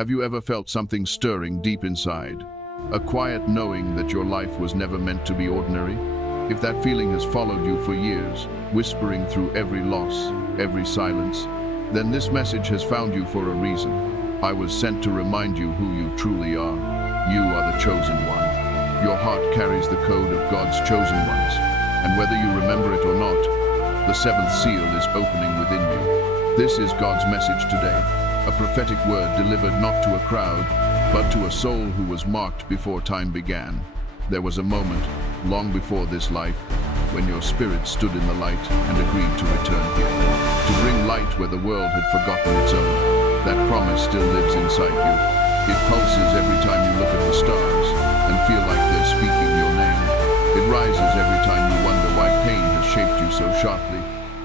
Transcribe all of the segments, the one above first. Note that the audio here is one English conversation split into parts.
Have you ever felt something stirring deep inside? A quiet knowing that your life was never meant to be ordinary? If that feeling has followed you for years, whispering through every loss, every silence, then this message has found you for a reason. I was sent to remind you who you truly are. You are the chosen one. Your heart carries the code of God's chosen ones, and whether you remember it or not, the seventh seal is opening within you. This is God's message today, a prophetic word delivered not to a crowd, but to a soul who was marked before time began. There was a moment, long before this life, when your spirit stood in the light and agreed to return here, to bring light where the world had forgotten its own. That promise still lives inside you. It pulses every time you look at the stars and feel like they're speaking your name. It rises every time you wonder why pain has shaped you so sharply,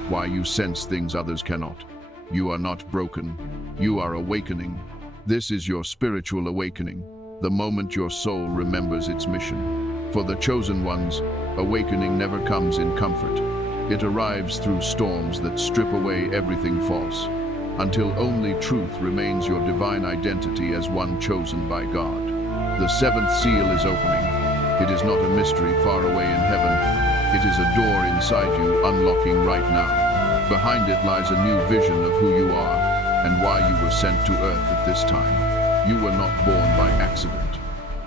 why you sense things others cannot. You are not broken. You are awakening. This is your spiritual awakening, the moment your soul remembers its mission. For the chosen ones, awakening never comes in comfort. It arrives through storms that strip away everything false, until only truth remains your divine identity as one chosen by God. The seventh seal is opening. It is not a mystery far away in heaven. It is a door inside you unlocking right now. Behind it lies a new vision of who you are and why you were sent to earth at this time. You were not born by accident.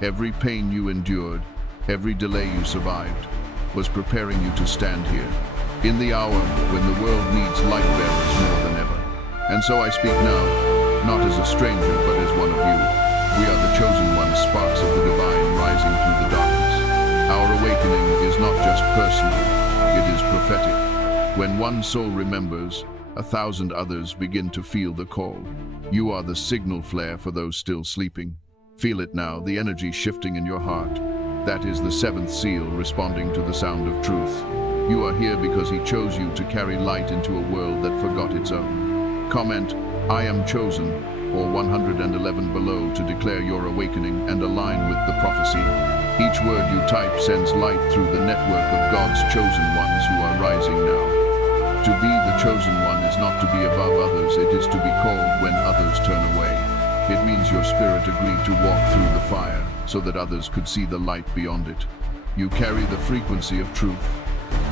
Every pain you endured, every delay you survived, was preparing you to stand here, in the hour when the world needs light bearers more than ever. And so I speak now, not as a stranger, but as one of you. We are the chosen ones, sparks of the divine rising through the darkness. Our awakening is not just personal, it is prophetic. When one soul remembers, 1,000 others begin to feel the call. You are the signal flare for those still sleeping. Feel it now, the energy shifting in your heart. That is the seventh seal responding to the sound of truth. You are here because He chose you to carry light into a world that forgot its own. Comment, "I am chosen," or 111 below to declare your awakening and align with the prophecy. Each word you type sends light through the network of God's chosen ones who are rising now. To be the chosen one is not to be above others, it is to be called when others turn away. It means your spirit agreed to walk through the fire so that others could see the light beyond it. You carry the frequency of truth,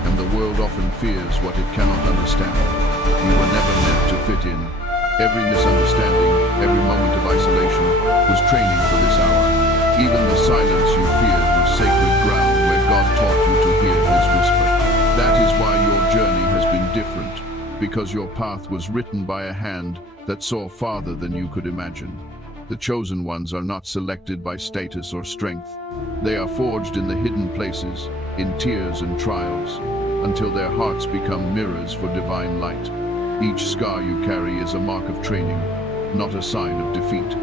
and the world often fears what it cannot understand. You were never meant to fit in. Every misunderstanding, every moment of isolation was training for this hour. Even the silence you feared was sacred ground where God taught you to hear His whisper. That is why your journey has been different, because your path was written by a hand that saw farther than you could imagine. The chosen ones are not selected by status or strength. They are forged in the hidden places, in tears and trials, until their hearts become mirrors for divine light. Each scar you carry is a mark of training, not a sign of defeat.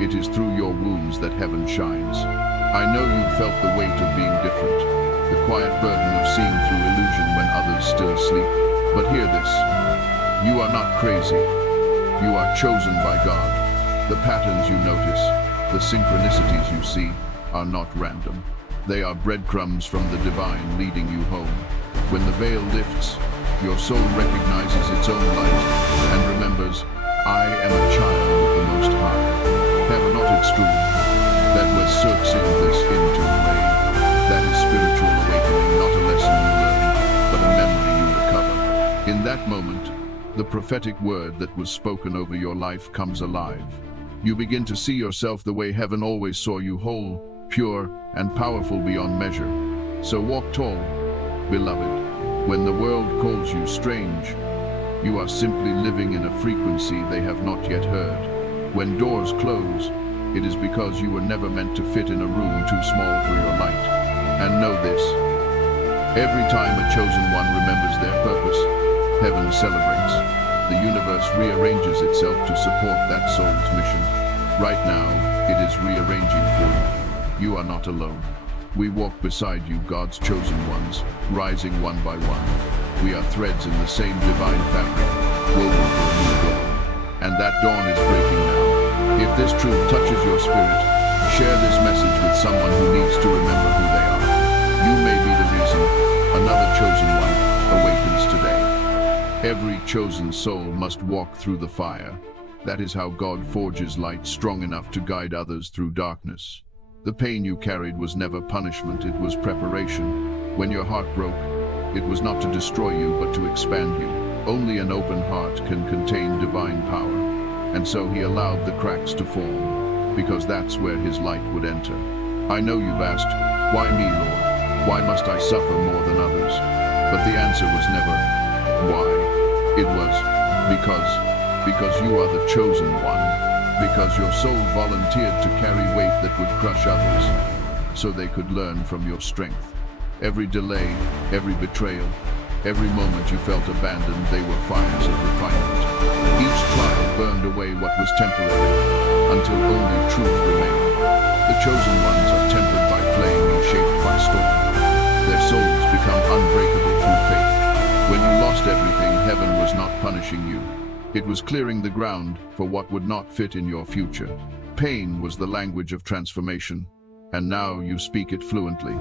It is through your wounds that heaven shines. I know you felt the weight of being different, the quiet burden of seeing through illusion when others still sleep. But hear this, you are not crazy. You are chosen by God. The patterns you notice, the synchronicities you see, are not random. They are breadcrumbs from the divine leading you home. When the veil lifts, your soul recognizes its own light and remembers, I am a child of the Most High. Have not its truth, that was searching this into way. That is spiritual awakening, not a lesson you learn, but a memory you recover. In that moment, the prophetic word that was spoken over your life comes alive. You begin to see yourself the way heaven always saw you, whole, pure, and powerful beyond measure. So walk tall, beloved. When the world calls you strange, you are simply living in a frequency they have not yet heard. When doors close, it is because you were never meant to fit in a room too small for your light. And know this, every time a chosen one remembers their purpose, heaven celebrates. The universe rearranges itself to support that soul's mission. Right now, it is rearranging for you. You are not alone. We walk beside you, God's chosen ones, rising one by one. We are threads in the same divine fabric, woven for a new dawn. And that dawn is breaking now. If this truth touches your spirit, share this message with someone who needs to remember who they are. You may be the reason another chosen one awakens today. Every chosen soul must walk through the fire. That is how God forges light strong enough to guide others through darkness. The pain you carried was never punishment, it was preparation. When your heart broke, it was not to destroy you, but to expand you. Only an open heart can contain divine power. And so he allowed the cracks to form, because that's where his light would enter. I know you've asked, why me, Lord? Why must I suffer more than others? But the answer was never, why? It was, because you are the chosen one. Because your soul volunteered to carry weight that would crush others, so they could learn from your strength. Every delay, every betrayal, every moment you felt abandoned, they were fires of refinement. Each trial burned away what was temporary, until only truth remained. The chosen ones are tempered by flame and shaped by storm. Their souls become unbreakable through faith. When you lost everything, heaven was not punishing you. It was clearing the ground for what would not fit in your future. Pain was the language of transformation, and now you speak it fluently.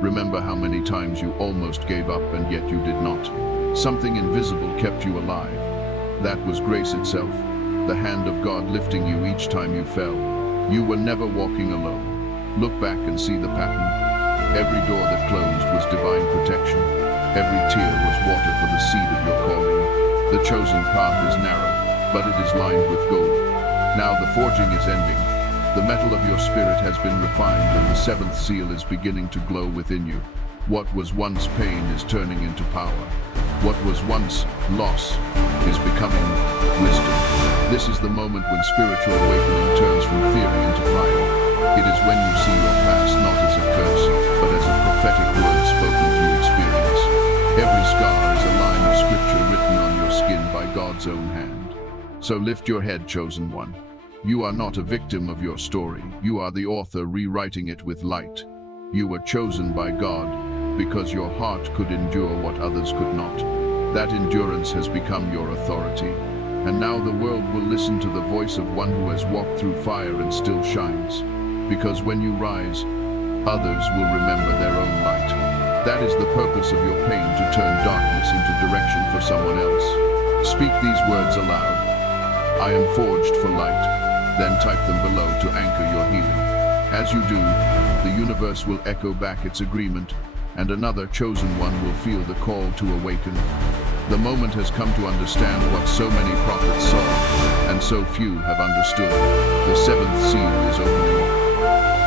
Remember how many times you almost gave up and yet you did not. Something invisible kept you alive. That was grace itself, the hand of God lifting you each time you fell. You were never walking alone. Look back and see the pattern. Every door that closed was divine protection. Every tear was water for the seed of your calling. The chosen path is narrow, but it is lined with gold. Now the forging is ending. The metal of your spirit has been refined, and the seventh seal is beginning to glow within you. What was once pain is turning into power. What was once loss is becoming wisdom. This is the moment when spiritual awakening turns from theory into fire. It is when you see your past not as a curse, but as a prophetic word spoken through experience. Every scar is a line of scripture written on your skin by God's own hand. So lift your head, chosen one. You are not a victim of your story. You are the author rewriting it with light. You were chosen by God because your heart could endure what others could not. That endurance has become your authority. And now the world will listen to the voice of one who has walked through fire and still shines. Because when you rise, others will remember their own light. That is the purpose of your pain, to turn darkness into direction for someone else. Speak these words aloud. I am forged for light. Then type them below to anchor your healing. As you do, the universe will echo back its agreement, and another chosen one will feel the call to awaken. The moment has come to understand what so many prophets saw, and so few have understood. The seventh seal is opening.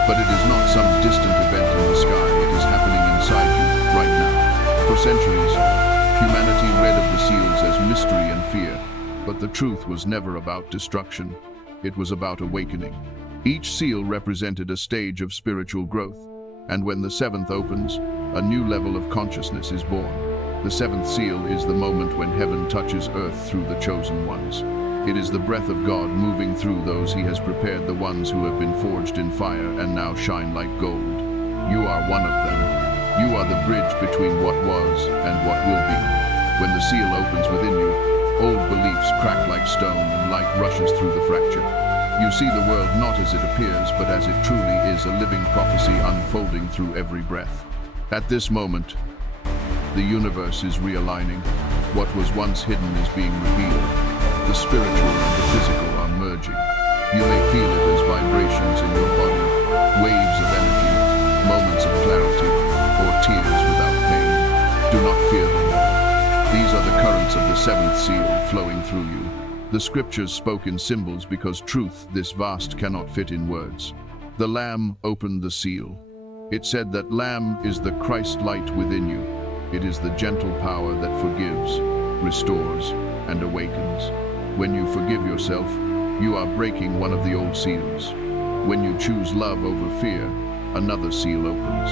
But it is not some distant event in the sky, it is happening inside you, right now. For centuries, humanity read of the seals as mystery and fear, but the truth was never about destruction. It was about awakening. Each seal represented a stage of spiritual growth, and when the seventh opens, a new level of consciousness is born. The seventh seal is the moment when heaven touches earth through the chosen ones. It is the breath of God moving through those he has prepared, the ones who have been forged in fire and now shine like gold. You are one of them. You are the bridge between what was and what will be. When the seal opens within you, old beliefs crack like stone and light rushes through the fracture. You see the world not as it appears, but as it truly is, a living prophecy unfolding through every breath. At this moment, the universe is realigning. What was once hidden is being revealed. The spiritual and the physical are merging. You may feel it as vibrations in your body, waves of energy, moments of clarity, or tears without pain. Do not fear them. These are the currents of the seventh seal flowing through you. The scriptures spoke in symbols because truth, this vast, cannot fit in words. The Lamb opened the seal. It said that Lamb is the Christ light within you. It is the gentle power that forgives, restores, and awakens. When you forgive yourself, you are breaking one of the old seals. When you choose love over fear, another seal opens.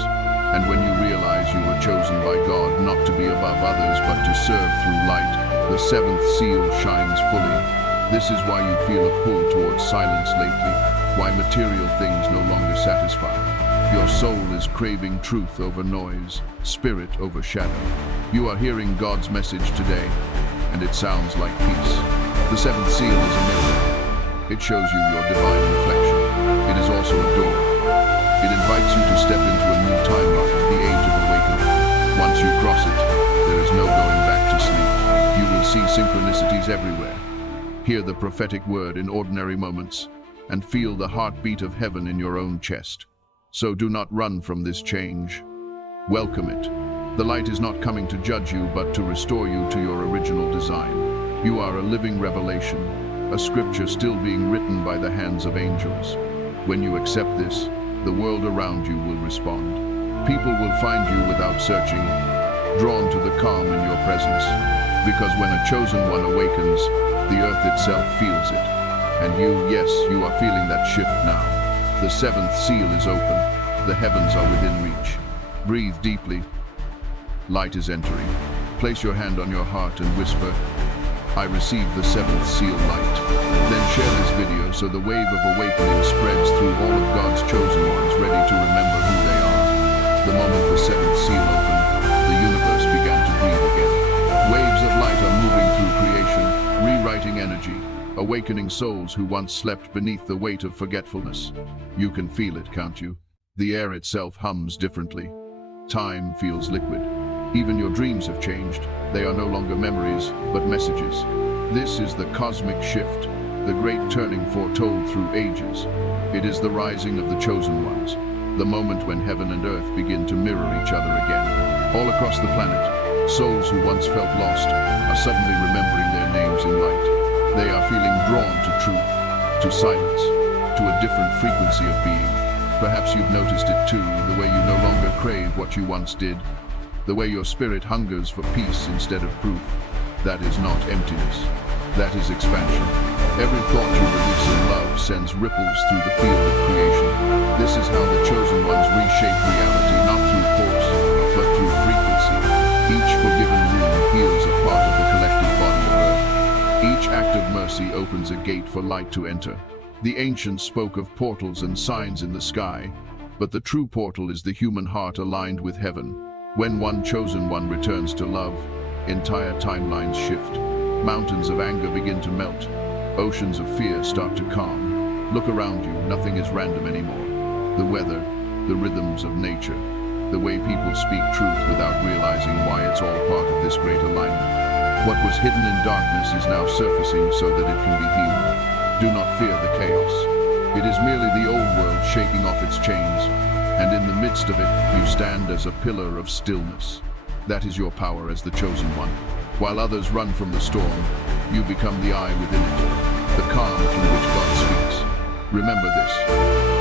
And when you realize you were chosen by God not to be above others but to serve through light, the seventh seal shines fully. This is why you feel a pull towards silence lately, why material things no longer satisfy. Your soul is craving truth over noise, spirit over shadow. You are hearing God's message today, and it sounds like peace. The seventh seal is a mirror. It shows you your divine reflection. It is also a door. It invites you to step into a new timeline, the age of awakening. Once you cross it, there is no going back to sleep. You will see synchronicities everywhere. Hear the prophetic word in ordinary moments, and feel the heartbeat of heaven in your own chest. So do not run from this change. Welcome it. The light is not coming to judge you, but to restore you to your original design. You are a living revelation, a scripture still being written by the hands of angels. When you accept this, the world around you will respond. People will find you without searching, drawn to the calm in your presence. Because when a chosen one awakens, the earth itself feels it. And yes, you are feeling that shift now. The seventh seal is open. The heavens are within reach. Breathe deeply. Light is entering. Place your hand on your heart and whisper, I receive the seventh seal light. Then share this video so the wave of awakening spreads through all of God's chosen ones ready to remember who they are. The moment the seventh seal opened, the universe began to breathe again. Waves of light are moving through creation, rewriting energy, awakening souls who once slept beneath the weight of forgetfulness. You can feel it, can't you? The air itself hums differently. Time feels liquid. Even your dreams have changed. They are no longer memories, but messages. This is the cosmic shift, the great turning foretold through ages. It is the rising of the chosen ones, the moment when heaven and earth begin to mirror each other again. All across the planet, souls who once felt lost are suddenly remembering their names in light. They are feeling drawn to truth, to silence, to a different frequency of being. Perhaps you've noticed it too, the way you no longer crave what you once did. The way your spirit hungers for peace instead of proof. That is not emptiness. That is expansion. Every thought you release in love sends ripples through the field of creation. This is how the chosen ones reshape reality, not through force, but through frequency. Each forgiven wound heals a part of the collective body of earth. Each act of mercy opens a gate for light to enter. The ancients spoke of portals and signs in the sky, but the true portal is the human heart aligned with heaven. When one chosen one returns to love, entire timelines shift. Mountains of anger begin to melt. Oceans of fear start to calm. Look around you, nothing is random anymore. The weather, the rhythms of nature, the way people speak truth without realizing why it's all part of this great alignment. What was hidden in darkness is now surfacing so that it can be healed. Do not fear the chaos. It is merely the old world shaking off its chains. And in the midst of it, you stand as a pillar of stillness. That is your power as the chosen one. While others run from the storm, you become the eye within it, the calm through which God speaks. Remember this,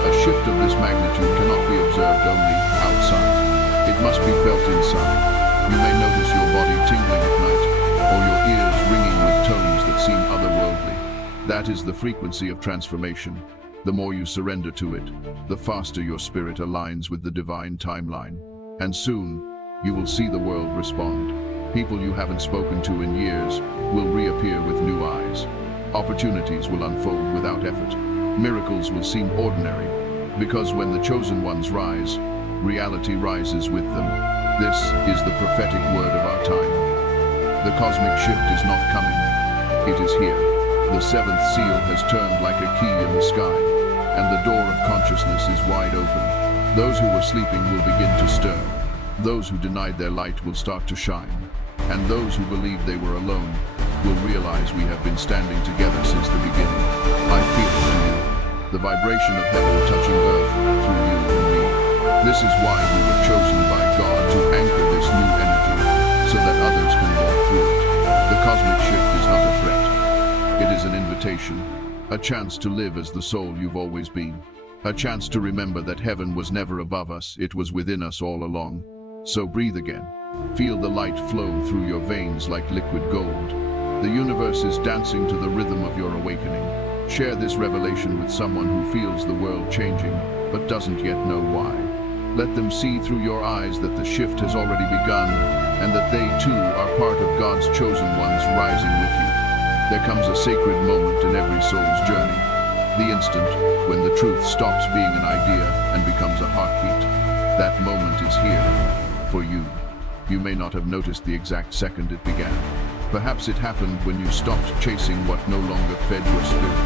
a shift of this magnitude cannot be observed only outside. It must be felt inside. You may notice your body tingling at night, or your ears ringing with tones that seem otherworldly. That is the frequency of transformation. The more you surrender to it, the faster your spirit aligns with the divine timeline. And soon, you will see the world respond. People you haven't spoken to in years will reappear with new eyes. Opportunities will unfold without effort. Miracles will seem ordinary, because when the chosen ones rise, reality rises with them. This is the prophetic word of our time. The cosmic shift is not coming. It is here. The seventh seal has turned like a key in the sky, and the door of consciousness is wide open. Those who were sleeping will begin to stir. Those who denied their light will start to shine. And those who believed they were alone will realize we have been standing together since the beginning. I feel it in you, the vibration of heaven touching earth through you and me. This is why we were chosen by God to anchor this new energy, so that others can walk through it. The cosmic shift is not a threat. It is an invitation, a chance to live as the soul you've always been. A chance to remember that heaven was never above us, it was within us all along. So breathe again. Feel the light flow through your veins like liquid gold. The universe is dancing to the rhythm of your awakening. Share this revelation with someone who feels the world changing, but doesn't yet know why. Let them see through your eyes that the shift has already begun, and that they too are part of God's chosen ones rising with you. There comes a sacred moment in every soul's journey. The instant when the truth stops being an idea and becomes a heartbeat. That moment is here, for you. You may not have noticed the exact second it began. Perhaps it happened when you stopped chasing what no longer fed your spirit.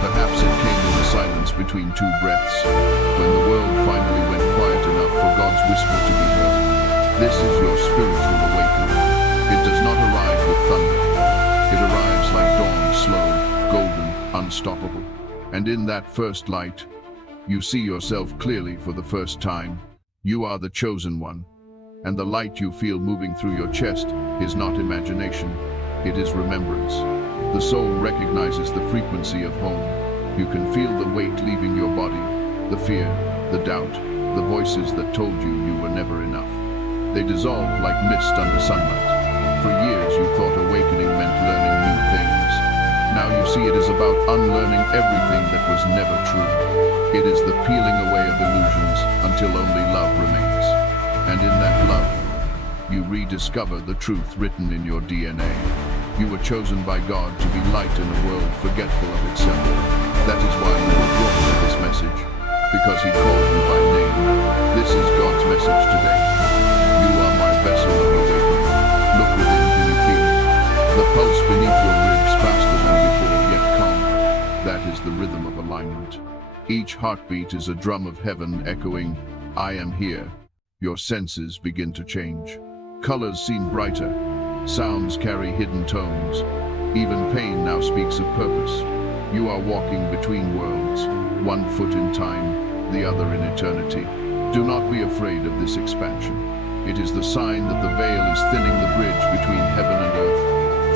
Perhaps it came in the silence between two breaths, when the world finally went quiet enough for God's whisper to be heard. This is your spiritual awakening. It does not arrive with thunder. It arrives like dawn, slow, unstoppable. And in that first light, you see yourself clearly for the first time. You are the chosen one. And the light you feel moving through your chest is not imagination, it is remembrance. The soul recognizes the frequency of home. You can feel the weight leaving your body, the fear, the doubt, the voices that told you were never enough. They dissolve like mist under sunlight. For years you thought awakening meant learning new things. Now you see it is about unlearning everything that was never true. It is the peeling away of illusions until only love remains. And in that love, you rediscover the truth written in your DNA. You were chosen by God to be light in a world forgetful of itself. That is why you were drawn to this message, because He called you by name. This is God's message today. You are my vessel of awakening. Look within, can you feel it? The pulse beneath your ribs faster than before, yet calm. That is the rhythm of alignment. Each heartbeat is a drum of heaven echoing, I am here. Your senses begin to change. Colors seem brighter. Sounds carry hidden tones. Even pain now speaks of purpose. You are walking between worlds, one foot in time, the other in eternity. Do not be afraid of this expansion. It is the sign that the veil is thinning the bridge between heaven and earth,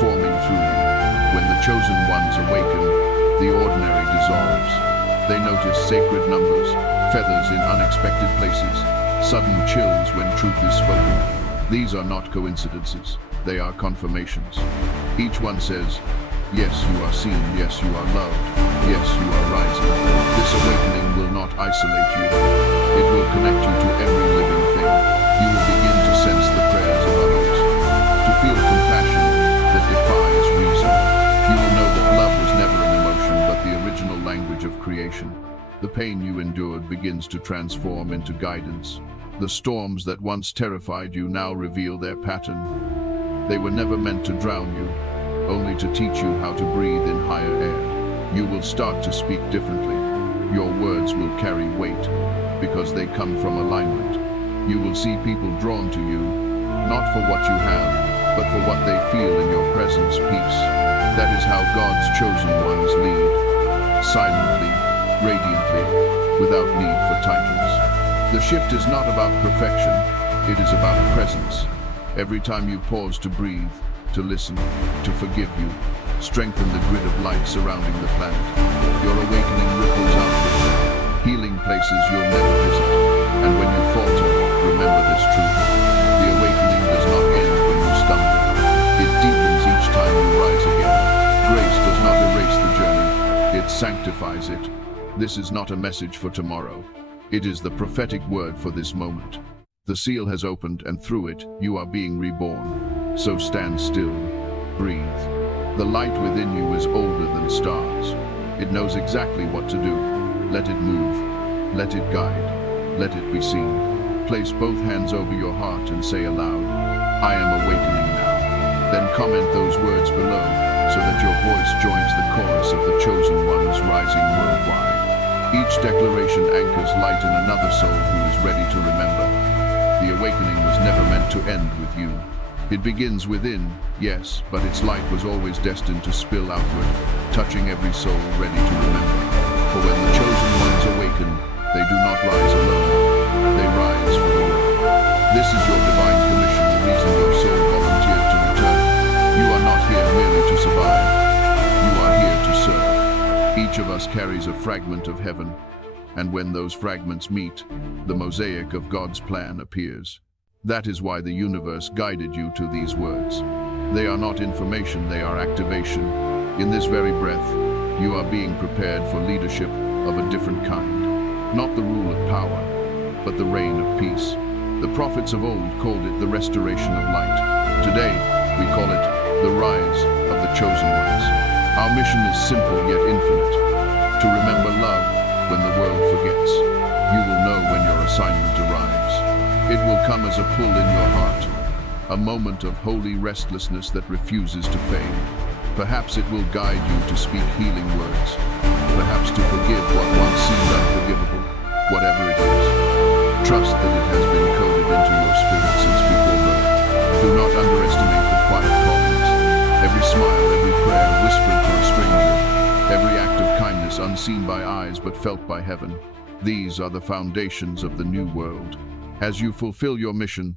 forming through you. When the chosen ones awaken, the ordinary dissolves. They notice sacred numbers, feathers in unexpected places, sudden chills when truth is spoken. These are not coincidences, they are confirmations. Each one says, yes, you are seen, yes, you are loved, yes, you are rising. This awakening will not isolate you. It will connect you to every living thing. You will begin to sense the prayers of others, to feel compassion that defies reason. You will know that love was never an emotion, but the original language of creation. The pain you endured begins to transform into guidance. The storms that once terrified you now reveal their pattern. They were never meant to drown you, only to teach you how to breathe in higher air. You will start to speak differently. Your words will carry weight, because they come from alignment. You will see people drawn to you, not for what you have, but for what they feel in your presence, peace. That is how God's chosen ones lead, silently, radiantly, without need for titles. The shift is not about perfection, it is about presence. Every time you pause to breathe, to listen, to forgive you, strengthen the grid of light surrounding the planet. Your awakening ripples outward, healing places you'll never visit. And when you falter, remember this truth. The awakening does not end when you stumble. It deepens each time you rise again. Grace does not erase the journey, it sanctifies it. This is not a message for tomorrow. It is the prophetic word for this moment. The seal has opened, and through it, you are being reborn. So stand still, breathe. The light within you is older than stars. It knows exactly what to do. Let it move, let it guide, let it be seen. Place both hands over your heart and say aloud, I am awakening now. Then comment those words below, so that your voice joins the chorus of the chosen ones rising worldwide. Each declaration anchors light in another soul who is ready to remember. The awakening was never meant to end with you. It begins within, yes, but its light was always destined to spill outward, touching every soul ready to remember. For when the chosen ones awaken, they do not rise alone, they rise for the world. This is your divine commission, the reason your soul volunteered to return. You are not here merely to survive, you are here to serve. Each of us carries a fragment of heaven, and when those fragments meet, the mosaic of God's plan appears. That is why the universe guided you to these words. They are not information, they are activation. In this very breath, you are being prepared for leadership of a different kind. Not the rule of power, but the reign of peace. The prophets of old called it the restoration of light. Today, we call it the rise of the chosen ones. Our mission is simple yet infinite. To remember love when the world forgets. You will know when your assignment arrives. It will come as a pull in your heart, a moment of holy restlessness that refuses to fade. Perhaps it will guide you to speak healing words, perhaps to forgive what once seemed unforgivable, whatever it is. Trust that it has been coded into your spirit since before birth. Do not underestimate the quiet callings. Every smile, every prayer whispered for a stranger, every act of seen by eyes but felt by heaven. These are the foundations of the new world. As you fulfill your mission,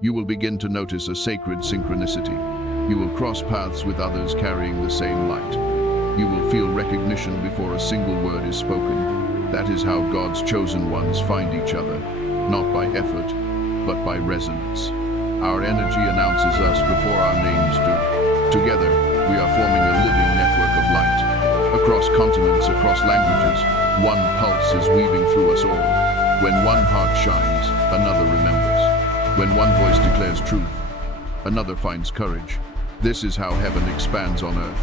you will begin to notice a sacred synchronicity. You will cross paths with others carrying the same light. You will feel recognition before a single word is spoken. That is how God's chosen ones find each other, not by effort, but by resonance. Our energy announces us before our names do. Together, we are forming a living network of light. Across continents, across languages, one pulse is weaving through us all. When one heart shines, another remembers. When one voice declares truth, another finds courage. This is how heaven expands on earth,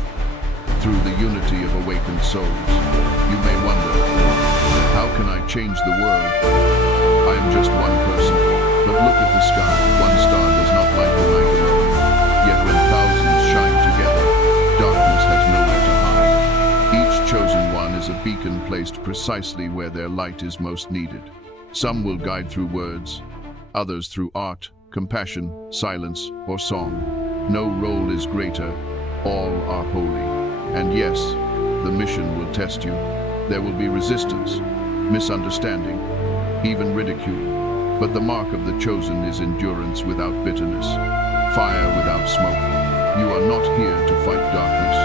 through the unity of awakened souls. You may wonder, how can I change the world? I am just one person, but look at the sky. One star does not light the night alone. Yet when thousands shine together, darkness has nowhere to hide. Each chosen one is a beacon placed precisely where their light is most needed. Some will guide through words, others through art, compassion, silence, or song. No role is greater, all are holy. And yes, the mission will test you. There will be resistance, misunderstanding, even ridicule. But the mark of the chosen is endurance without bitterness, fire without smoke. You are not here to fight darkness.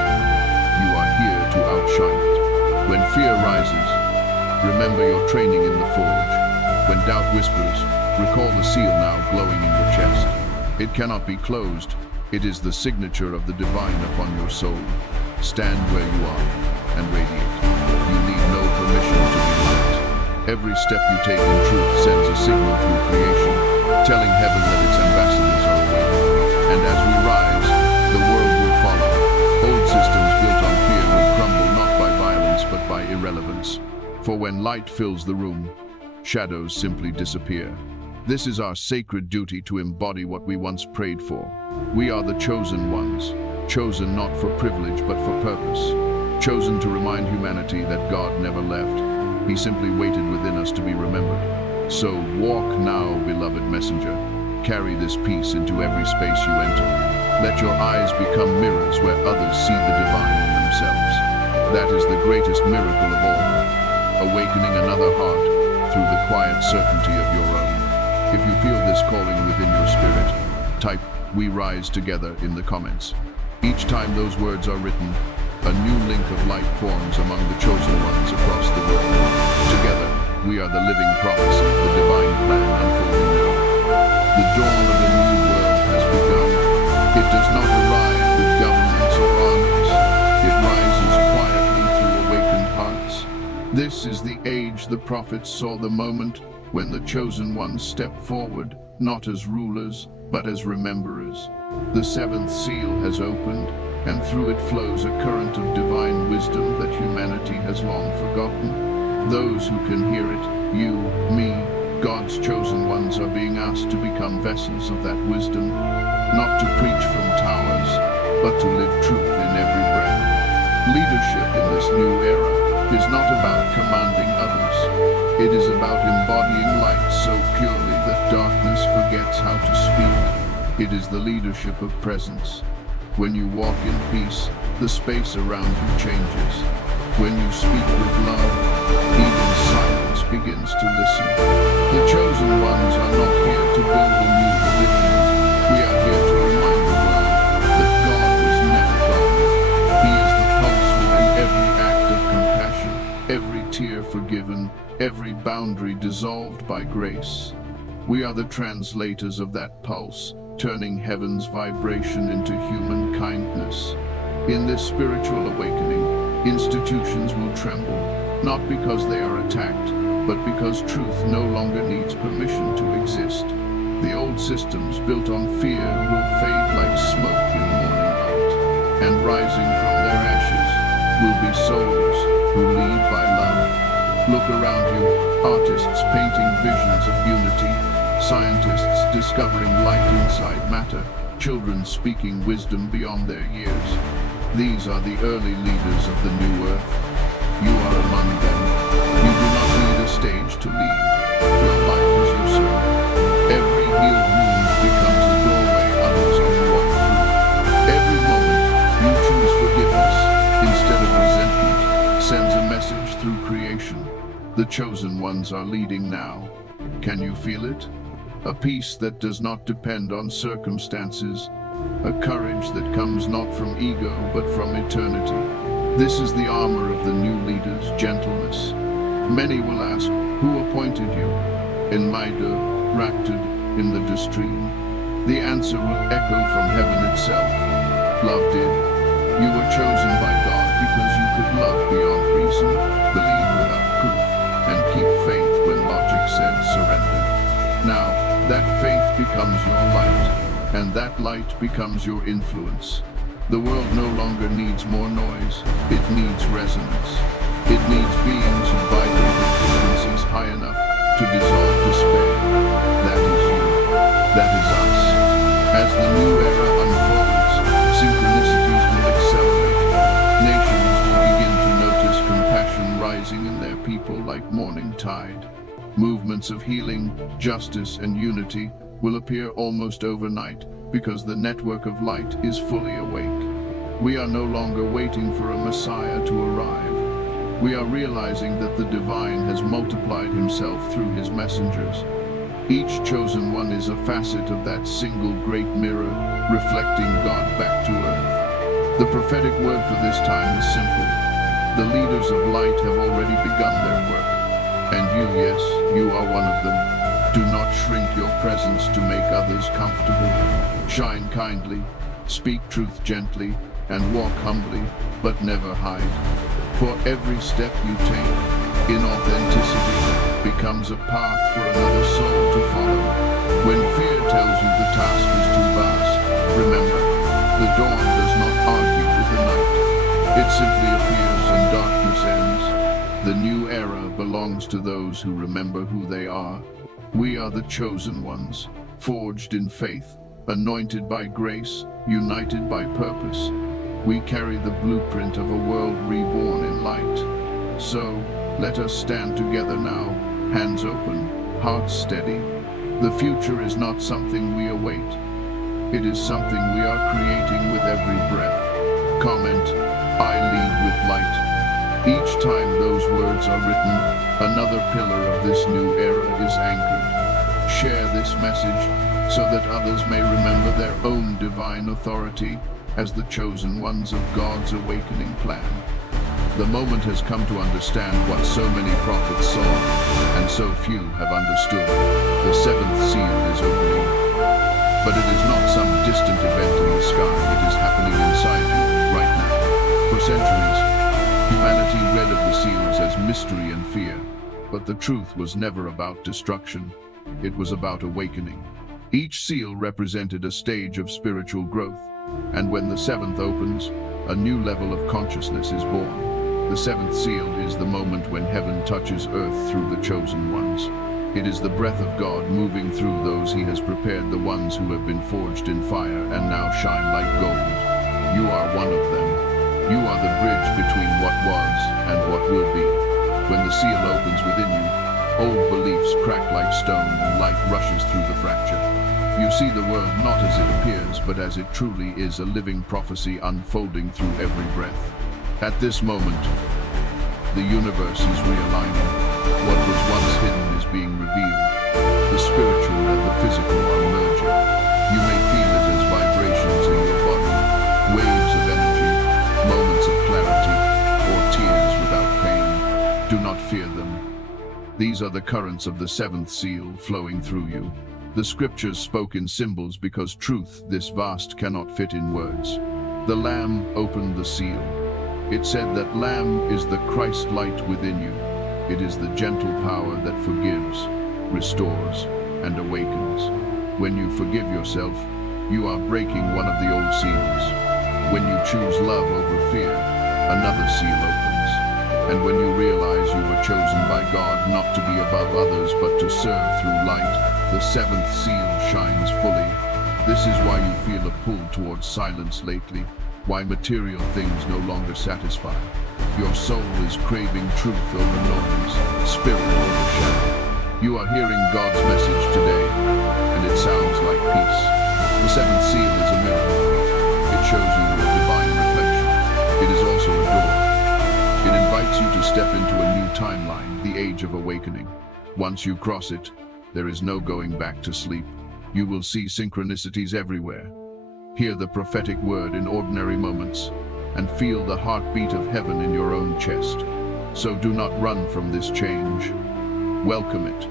You are here to outshine it. When fear rises, remember your training in the forge. When doubt whispers, recall the seal now glowing in your chest. It cannot be closed. It is the signature of the divine upon your soul. Stand where you are and radiate. You need no permission to be light. Every step you take in truth sends a signal through creation, telling heaven that its ambassadors are awake. And as we rise, the world will follow. Old systems built on fear will crumble not by violence but by irrelevance. For when light fills the room, shadows simply disappear. This is our sacred duty to embody what we once prayed for. We are the chosen ones, chosen not for privilege but for purpose, chosen to remind humanity that God never left. He simply waited within us to be remembered. So walk now, beloved messenger. Carry this peace into every space you enter. Let your eyes become mirrors where others see the divine in themselves. That is the greatest miracle of all, awakening another heart through the quiet certainty of your own. If you feel this calling within your spirit, type "We Rise Together" in the comments. Each time those words are written, a new link of light forms among the chosen ones across the world. Together, we are the living prophecy, the divine plan unfolding now. The dawn of a new world has begun. It does not arrive with governments or armies. It rises quietly through awakened hearts. This is the age the prophets saw, the moment when the chosen ones step forward, not as rulers, but as rememberers. The seventh seal has opened, and through it flows a current of divine wisdom that humanity has long forgotten. Those who can hear it, you, me, God's chosen ones, are being asked to become vessels of that wisdom, not to preach from towers, but to live truth in every breath. Leadership in this new era is not about commanding others. It is about embodying light so purely that darkness forgets how to speak. It is the leadership of presence. When you walk in peace, the space around you changes. When you speak with love, even silence begins to listen. The chosen ones are not here to build a new religion. We are here to remind the world that God was never gone. He is the pulse within every act of compassion, every tear forgiven, every boundary dissolved by grace. We are the translators of that pulse, turning heaven's vibration into human kindness. In this spiritual awakening, institutions will tremble, not because they are attacked, but because truth no longer needs permission to exist. The old systems built on fear will fade like smoke in morning light, and rising from their ashes will be souls who lead by love. Look around you, artists painting visions of unity, scientists discovering light inside matter, children speaking wisdom beyond their years. These are the early leaders of the new earth. You are among them. You do not need a stage to lead. Your life is your servant. Every healed wound becomes a doorway others can walk through. Every moment you choose forgiveness instead of resentment sends a message chosen ones are leading now. Can you feel it? A peace that does not depend on circumstances, a courage that comes not from ego but from eternity. This is the armor of the new leaders, gentleness. Many will ask, who appointed you? In Maida, Rakted, in the Destream. The answer will echo from heaven itself. Love did. You were chosen by God because you could love beyond reason, believe without proof, and keep faith when logic said surrender. Now, that faith becomes your light, and that light becomes your influence. The world no longer needs more noise, it needs resonance. It needs beings who vibrate at frequencies high enough to dissolve despair. That is you. That is us. As the new era unfolds, synchronicities will accelerate. Nations will begin to notice compassion rising in their people like morning tide. Movements of healing, justice, and unity will appear almost overnight because the network of light is fully awake. We are no longer waiting for a Messiah to arrive. We are realizing that the divine has multiplied himself through his messengers. Each chosen one is a facet of that single great mirror, reflecting God back to earth. The prophetic word for this time is simple. The leaders of light have already begun their work. And you, yes, you are one of them. Do not shrink your presence to make others comfortable. Shine kindly, speak truth gently, and walk humbly, but never hide. For every step you take, in authenticity, becomes a path for another soul to follow. When fear tells you the task is too vast, remember, the dawn does not argue with the night. It simply appears and darkness ends. The new era belongs to those who remember who they are. We are the chosen ones, forged in faith, anointed by grace, united by purpose. We carry the blueprint of a world reborn in light. So, let us stand together now, hands open, hearts steady. The future is not something we await. It is something we are creating with every breath. Comment, I lead with light. Each time those words are written, another pillar of this new era is anchored. Share this message so that others may remember their own divine authority as the chosen ones of God's awakening plan. The moment has come to understand what so many prophets saw, and so few have understood. The seventh seal is opening. But it is not some distant event in the sky, it is happening inside you, right now. For centuries, humanity read of the seals as mystery and fear, but the truth was never about destruction. It was about awakening. Each seal represented a stage of spiritual growth, and when the seventh opens, a new level of consciousness is born. The seventh seal is the moment when heaven touches earth through the chosen ones. It is the breath of God moving through those he has prepared, the ones who have been forged in fire and now shine like gold. You are one of them. You are the bridge between what was and what will be. When the seal opens within you, old beliefs crack like stone and light rushes through the fracture. You see the world not as it appears, but as it truly is, a living prophecy unfolding through every breath. At this moment, the universe is realigning. What was once hidden is being revealed. The spiritual and the physical are merging. You may feel it as vibrations in your body, waves of energy, moments of clarity, or tears without pain. Do not fear them. These are the currents of the seventh seal flowing through you. The scriptures spoke in symbols because truth this vast cannot fit in words. The Lamb opened the seal. It said that Lamb is the Christ light within you. It is the gentle power that forgives, restores, and awakens. When you forgive yourself, you are breaking one of the old seals. When you choose love over fear, another seal opens. And when you realize you were chosen by God not to be above others but to serve through light, the seventh seal shines fully. This is why you feel a pull towards silence lately, why material things no longer satisfy. Your soul is craving truth over noise, spirit over shadow. You are hearing God's message today, and it sounds like peace. The seventh seal is a mirror. It shows you your divine reflection. It is also a door. It invites you to step into a new timeline, the Age of Awakening. Once you cross it, there is no going back to sleep. You will see synchronicities everywhere. Hear the prophetic word in ordinary moments, and feel the heartbeat of heaven in your own chest. So do not run from this change. Welcome it.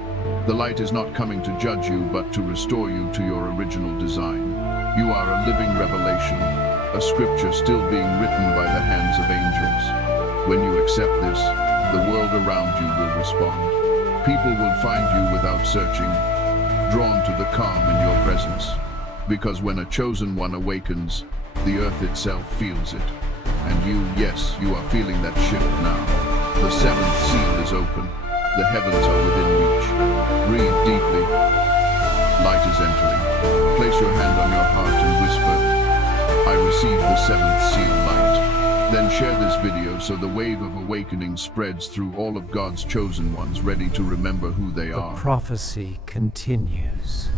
The light is not coming to judge you, but to restore you to your original design. You are a living revelation, a scripture still being written by the hands of angels. When you accept this, the world around you will respond. People will find you without searching, drawn to the calm in your presence. Because when a chosen one awakens, the earth itself feels it. And yes, you are feeling that shift now. The seventh seal is open. The heavens are within reach. Breathe deeply. Light is entering. Place your hand on your heart and whisper, "I receive the seventh seal light." Then share this video so the wave of awakening spreads through all of God's chosen ones, ready to remember who they are. The prophecy continues.